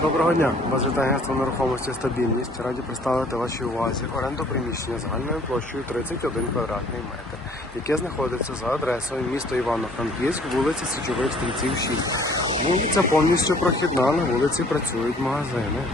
Доброго дня! Вас вітає агентство нерухомості стабільність. Раді представити вашій увазі оренду приміщення загальною площею 31 квадратний метр, яке знаходиться за адресою місто Івано-Франківськ, вулиця Січових Стрільців 6. Вулиця повністю прохідна, на вулиці працюють магазини.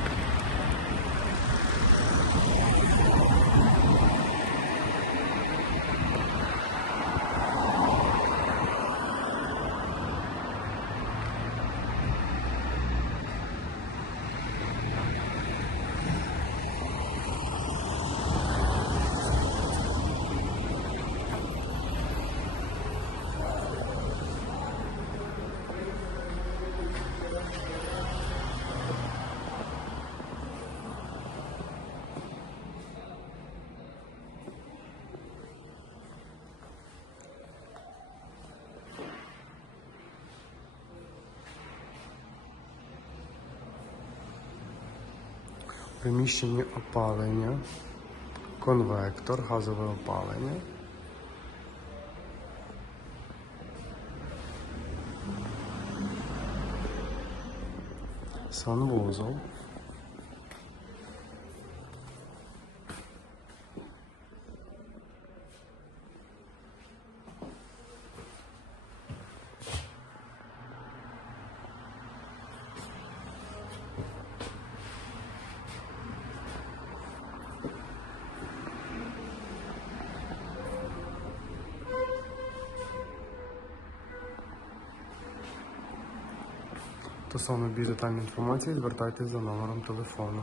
Приміщення опалення, конвектор, газове опалення. Санвузол. Стосовно більш детальної інформації звертайтесь за номером телефону.